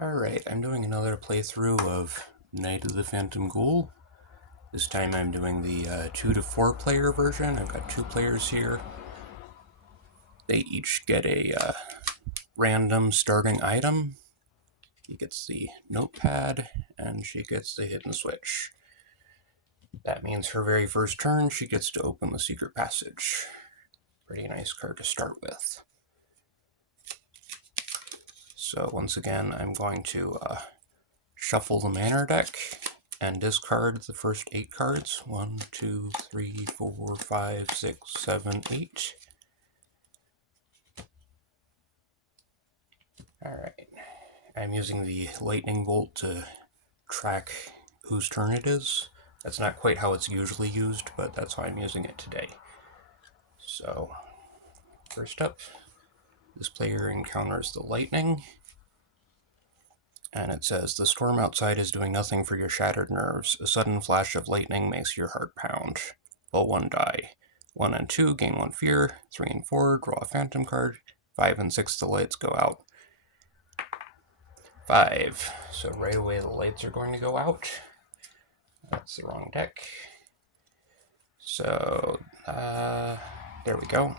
Alright, I'm doing another playthrough of Night of the Phantom Ghoul. This time I'm doing the 2 to 4 player version. I've got 2 players here. They each get a random starting item. He gets the notepad, and she gets the hidden switch. That means her very first turn, she gets to open the secret passage. Pretty nice card to start with. So once again, I'm going to shuffle the manor deck and discard the first 8 cards. 1, 2, 3, 4, 5, 6, 7, 8. Alright. I'm using the lightning bolt to track whose turn it is. That's not quite how it's usually used, but that's how I'm using it today. So, first up, this player encounters the lightning. And it says, the storm outside is doing nothing for your shattered nerves. A sudden flash of lightning makes your heart pound. Roll 1 die. 1 and 2, gain 1 fear. 3 and 4, draw a phantom card. 5 and 6, the lights go out. 5. So right away the lights are going to go out. That's the wrong deck. So, there we go.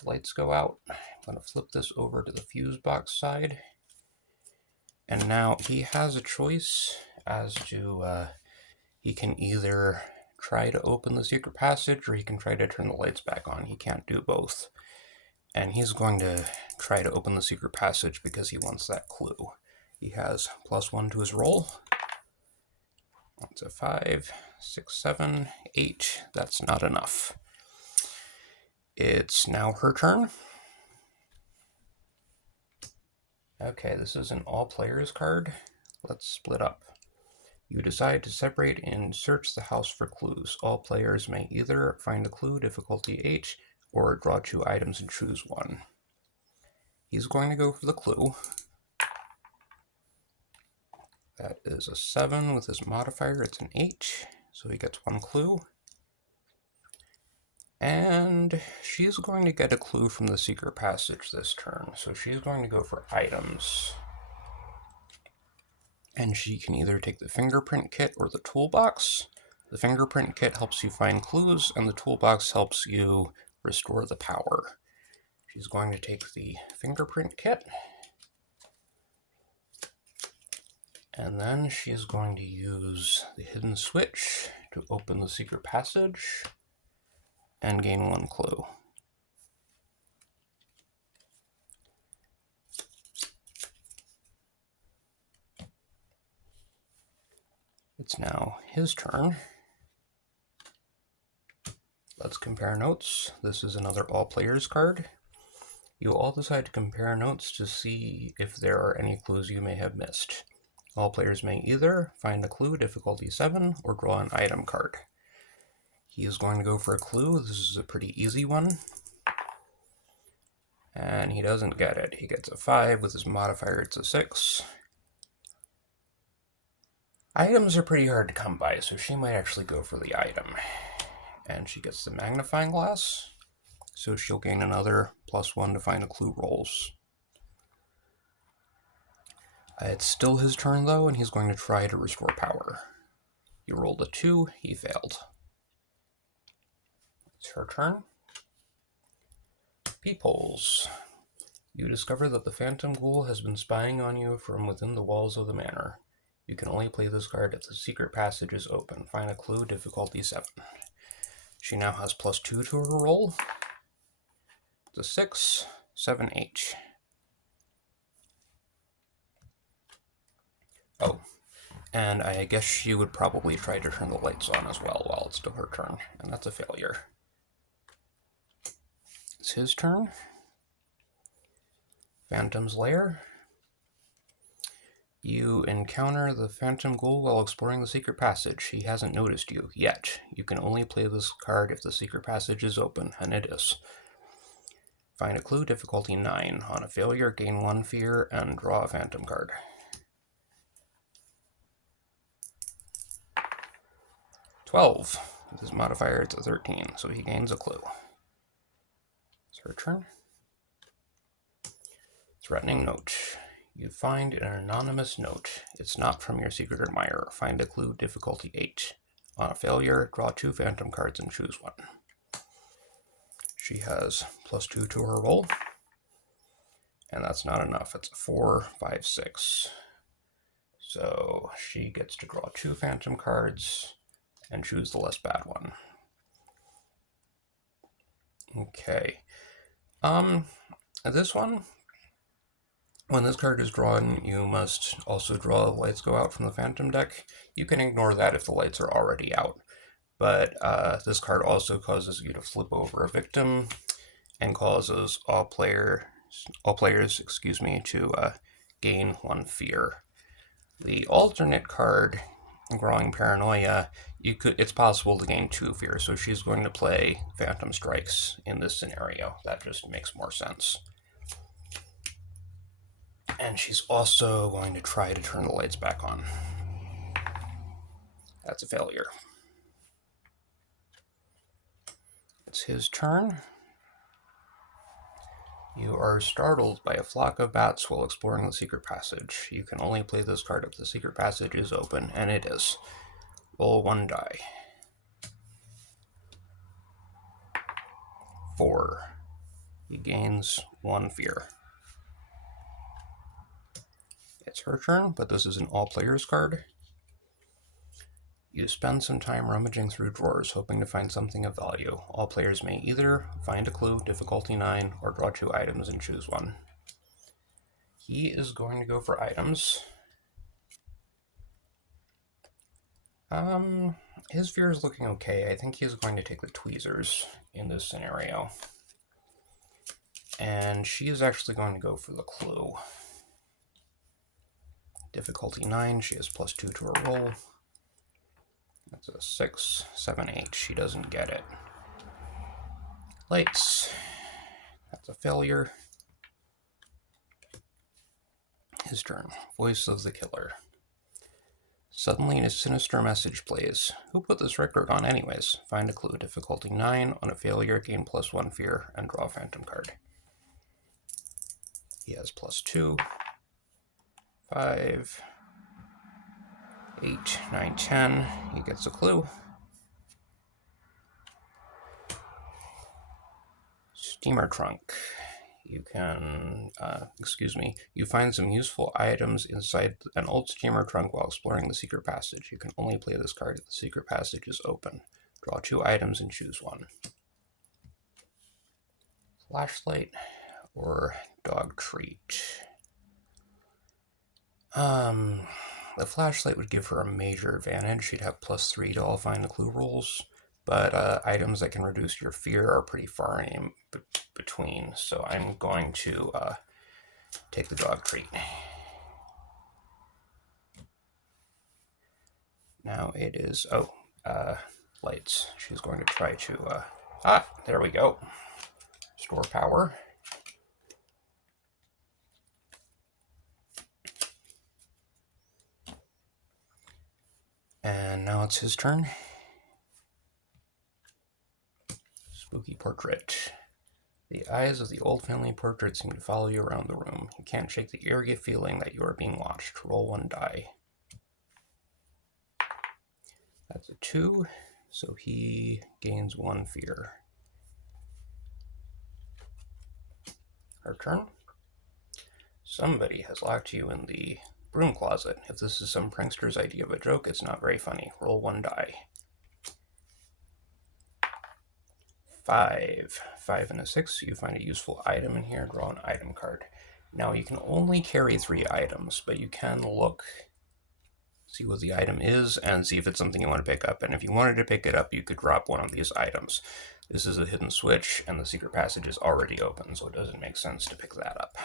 The lights go out. I'm going to flip this over to the fuse box side. And now he has a choice as to, he can either try to open the secret passage or he can try to turn the lights back on. He can't do both. And he's going to try to open the secret passage because he wants that clue. He has +1 to his roll. That's a 5, 6, 7, 8. That's not enough. It's now her turn. Okay, this is an all players card. Let's split up. You decide to separate and search the house for clues. All players may either find a clue, difficulty 8, or draw 2 items and choose one. He's going to go for the clue. That is a 7 with his modifier. It's an 8, so he gets 1 clue. And she's going to get a clue from the secret passage this turn, so she's going to go for items. And she can either take the fingerprint kit or the toolbox. The fingerprint kit helps you find clues, and the toolbox helps you restore the power. She's going to take the fingerprint kit. And then she's going to use the hidden switch to open the secret passage and gain 1 clue. It's now his turn. Let's compare notes. This is another all players card. You all decide to compare notes to see if there are any clues you may have missed. All players may either find a clue, difficulty 7, or draw an item card. He is going to go for a clue. This is a pretty easy one. And he doesn't get it. He gets a 5. With his modifier, it's a 6. Items are pretty hard to come by, so she might actually go for the item. And she gets the magnifying glass, so she'll gain another +1 to find a clue rolls. It's still his turn, though, and he's going to try to restore power. He rolled a 2. He failed. It's her turn. Peepholes. You discover that the Phantom Ghoul has been spying on you from within the walls of the manor. You can only play this card if the secret passage is open. Find a clue, difficulty 7. She now has +2 to her roll. It's a 6, 7, 8. Oh, and I guess she would probably try to turn the lights on as well while it's still her turn, and that's a failure. It's his turn. Phantom's Lair. You encounter the Phantom Ghoul while exploring the secret passage. He hasn't noticed you yet. You can only play this card if the secret passage is open, and it is. Find a clue, difficulty 9. On a failure, gain 1 fear and draw a phantom card. "12. With his modifier, it's a 13, so he gains a clue. It's her turn. Threatening note. You find an anonymous note. It's not from your secret admirer. Find a clue, difficulty 8. On a failure, draw 2 phantom cards and choose one. She has +2 to her roll, and that's not enough. It's a 4, 5, 6. So she gets to draw 2 phantom cards and choose the less bad one. Okay. This one, when this card is drawn, you must also draw Lights Go Out from the Phantom deck. You can ignore that if the lights are already out, but this card also causes you to flip over a victim and causes all players, to gain 1 fear. The alternate card, Growing Paranoia, it's possible to gain 2 fear, so she's going to play Phantom Strikes in this scenario. That just makes more sense. And she's also going to try to turn the lights back on. That's a failure. It's his turn. You are startled by a flock of bats while exploring the secret passage. You can only play this card if the secret passage is open, and it is. Roll 1 die. 4. He gains 1 fear. It's her turn, but this is an all-players card. You spend some time rummaging through drawers, hoping to find something of value. All players may either find a clue, difficulty 9, or draw 2 items and choose one. He is going to go for items. His fear is looking okay. I think he's going to take the tweezers in this scenario. And she is actually going to go for the clue. Difficulty 9, she has +2 to her roll. That's a 6, 7, 8. She doesn't get it. Lights. That's a failure. His turn. Voice of the Killer. Suddenly a sinister message plays. Who put this record on anyways? Find a clue. Difficulty 9. On a failure, gain +1 fear and draw a phantom card. He has +2. 5, 8, 9, 10. He gets a clue. Steamer trunk. You can, you find some useful items inside an old steamer trunk while exploring the secret passage. You can only play this card if the secret passage is open. Draw 2 items and choose one. Flashlight or dog treat. The flashlight would give her a major advantage. She'd have +3 to all find the clue rolls, but items that can reduce your fear are pretty far in between, so I'm going to take the dog treat. Now it is, lights. She's going to try to, there we go. Store power. And now it's his turn. Spooky portrait. The eyes of the old family portrait seem to follow you around the room. You can't shake the eerie feeling that you are being watched. Roll 1 die. That's a 2, so he gains 1 fear. Her turn. Somebody has locked you in the broom closet. If this is some prankster's idea of a joke, it's not very funny. Roll 1 die. 5. 5 and a 6. You find a useful item in here. Draw an item card. Now you can only carry 3 items, but you can look, see what the item is, and see if it's something you want to pick up. And if you wanted to pick it up, you could drop one of these items. This is a hidden switch, and the secret passage is already open, so it doesn't make sense to pick that up.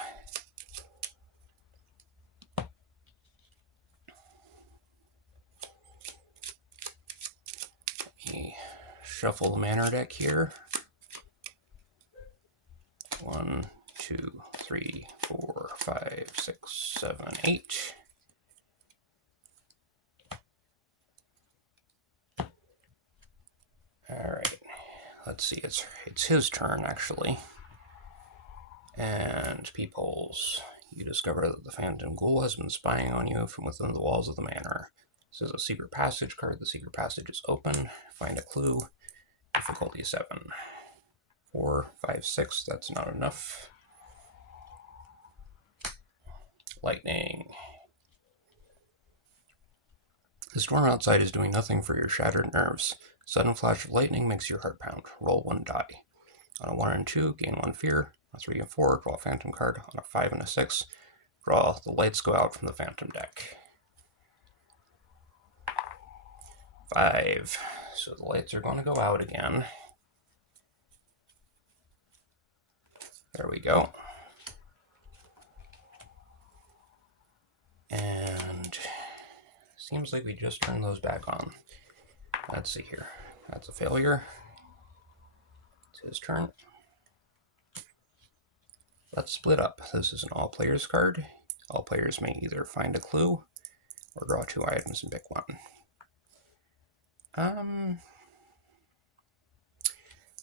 Shuffle the manor deck here. 1, 2, 3, 4, 5, 6, 7, 8. All right. Let's see. It's his turn actually. And peepholes. you discover that the Phantom Ghoul has been spying on you from within the walls of the manor. This is a secret passage card. The secret passage is open. Find a clue. Difficulty 7. 4, 5, 6. That's not enough. Lightning. The storm outside is doing nothing for your shattered nerves. Sudden flash of lightning makes your heart pound. Roll 1 die. On a 1 and 2, gain 1 fear. On a 3 and 4, draw a phantom card. On a 5 and a 6, draw the lights go out from the phantom deck. 5. So the lights are going to go out again. There we go. And seems like we just turned those back on. Let's see here. That's a failure. It's his turn. Let's split up. This is an all players card. All players may either find a clue or draw 2 items and pick 1.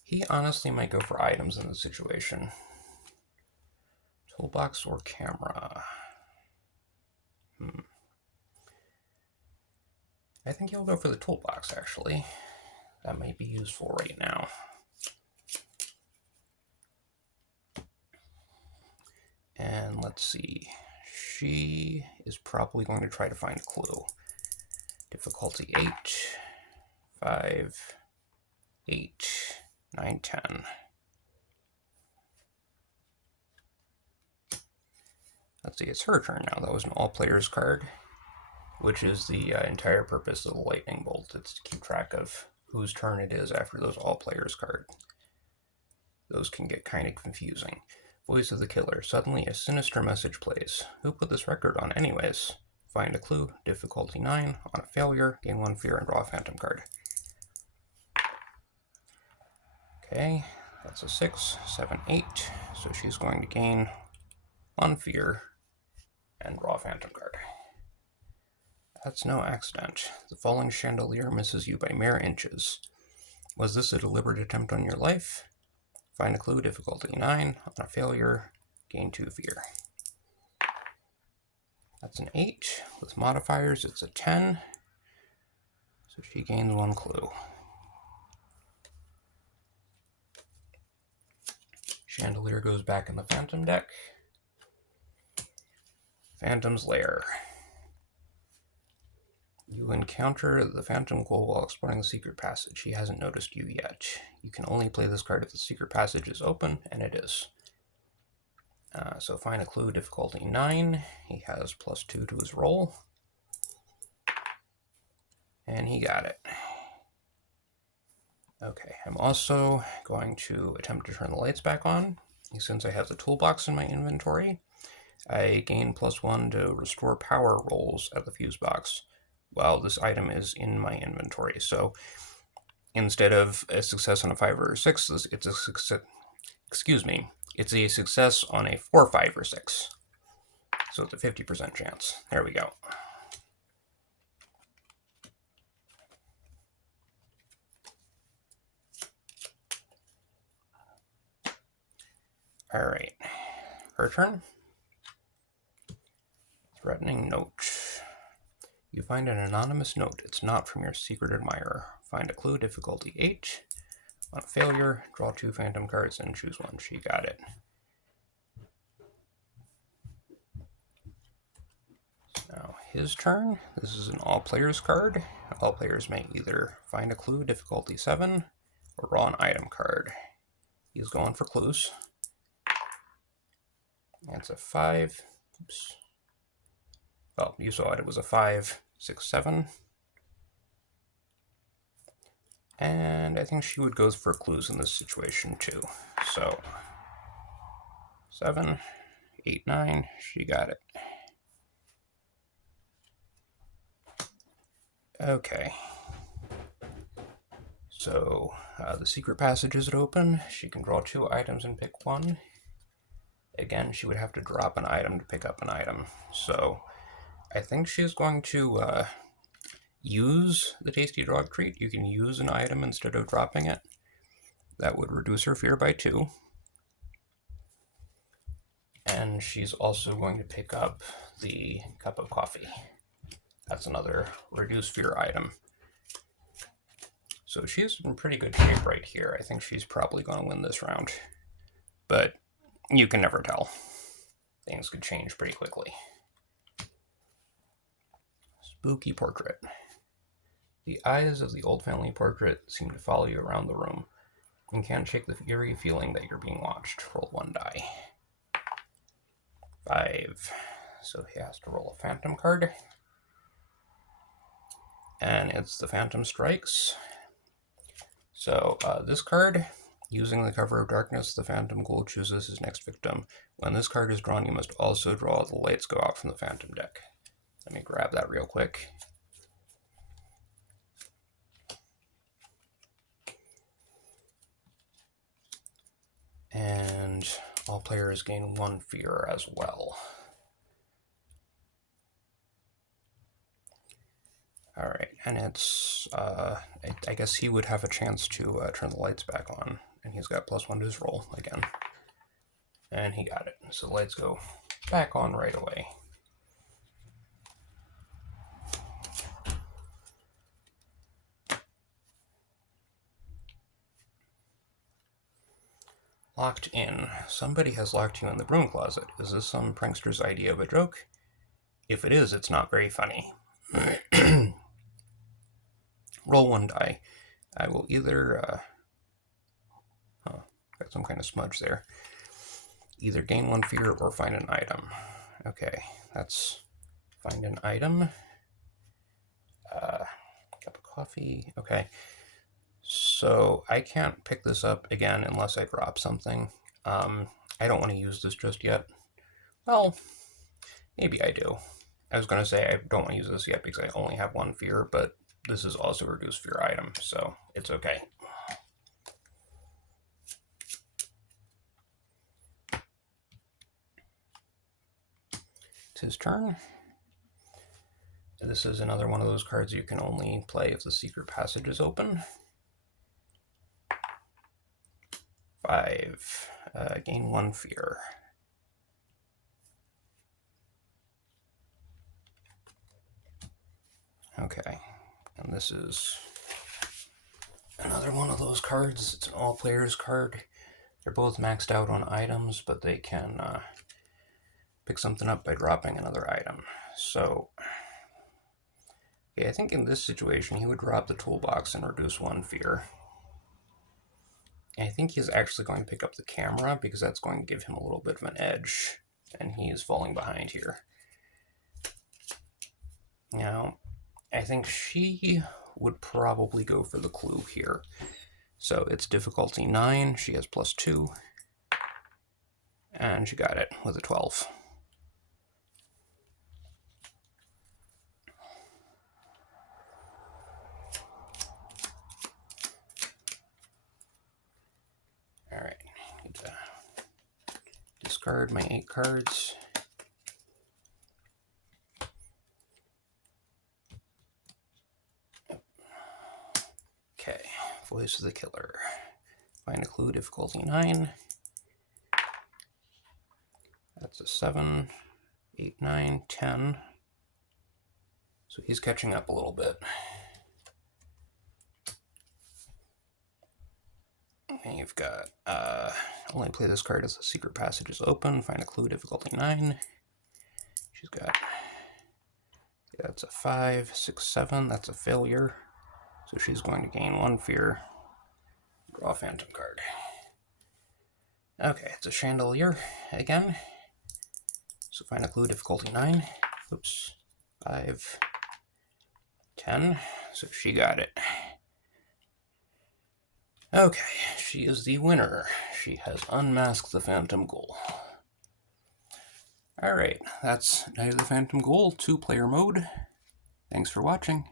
He honestly might go for items in this situation. Toolbox or camera? I think he'll go for the toolbox, actually. That might be useful right now. And let's see. She is probably going to try to find a clue. Difficulty 8, 5, 8, 9, 10. Let's see, it's her turn now. That was an all players card, which is the entire purpose of the lightning bolt. It's to keep track of whose turn it is after those all players cards. Those can get kind of confusing. Voice of the killer. Suddenly a sinister message plays. Who put this record on anyways? Find a clue. Difficulty 9. On a failure, gain 1 fear and draw a phantom card. Okay, that's a 6, 7, 8. So she's going to gain 1 fear and draw a phantom card. That's no accident. The falling chandelier misses you by mere inches. Was this a deliberate attempt on your life? Find a clue. Difficulty 9. On a failure, gain 2 fear. That's an 8. With modifiers, it's a 10. So she gains 1 clue. Chandelier goes back in the Phantom deck. Phantom's Lair. You encounter the Phantom Ghoul while exploring the secret passage. He hasn't noticed you yet. You can only play this card if the secret passage is open, and it is. So find a clue. Difficulty 9. He has +2 to his roll. And he got it. Okay, I'm also going to attempt to turn the lights back on. Since I have the toolbox in my inventory, I gain +1 to restore power rolls at the fuse box while this item is in my inventory. So instead of a success on a 5 or a 6, it's a success. Excuse me. It's a success on a 4, 5, or 6. So it's a 50% chance. There we go. All right. Her turn. Threatening note. You find an anonymous note. It's not from your secret admirer. Find a clue. Difficulty 8. On a failure, draw 2 phantom cards and choose 1. She got it. Now his turn. This is an all players card. All players may either find a clue. Difficulty 7. Or draw an item card. He's going for clues. That's a 5. Oops. Well, you saw it. It was a 5, 6, 7. And I think she would go for clues in this situation too. So 7, 8, 9. She got it. Okay. So the secret passage is open. She can draw 2 items and pick 1. Again, she would have to drop an item to pick up an item. So I think she's going to use the tasty dog treat. You can use an item instead of dropping it. That would reduce her fear by 2. And she's also going to pick up the cup of coffee. That's another reduce fear item. So she's in pretty good shape right here. I think she's probably going to win this round. But you can never tell. Things could change pretty quickly. Spooky portrait. The eyes of the old family portrait seem to follow you around the room. You can't shake the eerie feeling that you're being watched. Roll 1 die. 5. So he has to roll a phantom card. And it's the Phantom Strikes. So this card, using the cover of darkness, the Phantom Ghoul chooses his next victim. When this card is drawn, you must also draw the lights go out from the Phantom deck. Let me grab that real quick. And all players gain 1 fear as well. Alright, and it's, I guess he would have a chance to turn the lights back on, and he's got +1 to his roll again. And he got it, so the lights go back on right away. Locked in. Somebody has locked you in the broom closet. Is this some prankster's idea of a joke? If it is, it's not very funny. Roll 1 die. I will either, got some kind of smudge there. Either gain 1 fear or find an item. Okay, that's find an item. Cup of coffee. Okay. So I can't pick this up again unless I drop something. I don't want to use this just yet. Well, maybe I do. I was going to say I don't want to use this yet because I only have 1 fear, but this is also a reduced fear item, so it's okay. It's his turn. This is another one of those cards you can only play if the secret passage is open. 5. Gain 1 fear. Okay, and this is another one of those cards. It's an all players card. They're both maxed out on items, but they can pick something up by dropping another item. So, okay, I think in this situation he would drop the toolbox and reduce 1 fear. I think he's actually going to pick up the camera because that's going to give him a little bit of an edge, and he is falling behind here. Now, I think she would probably go for the clue here. So it's difficulty 9, she has +2, and she got it with a 12. Alright, need to discard my 8 cards. Okay, Voice of the Killer. Find a clue, difficulty 9. That's a 7, 8, 9, 10. So he's catching up a little bit. And you've got, only play this card as the secret passage is open. Find a clue, difficulty 9. She's got, that's a 5, 6, 7. That's a failure. So she's going to gain 1 fear. Draw a phantom card. Okay, it's a chandelier again. So find a clue, difficulty 9. Oops. 5, 10. So she got it. Okay, she is the winner. She has unmasked the Phantom Ghoul. Alright, that's Night of the Phantom Ghoul, 2-player mode. Thanks for watching.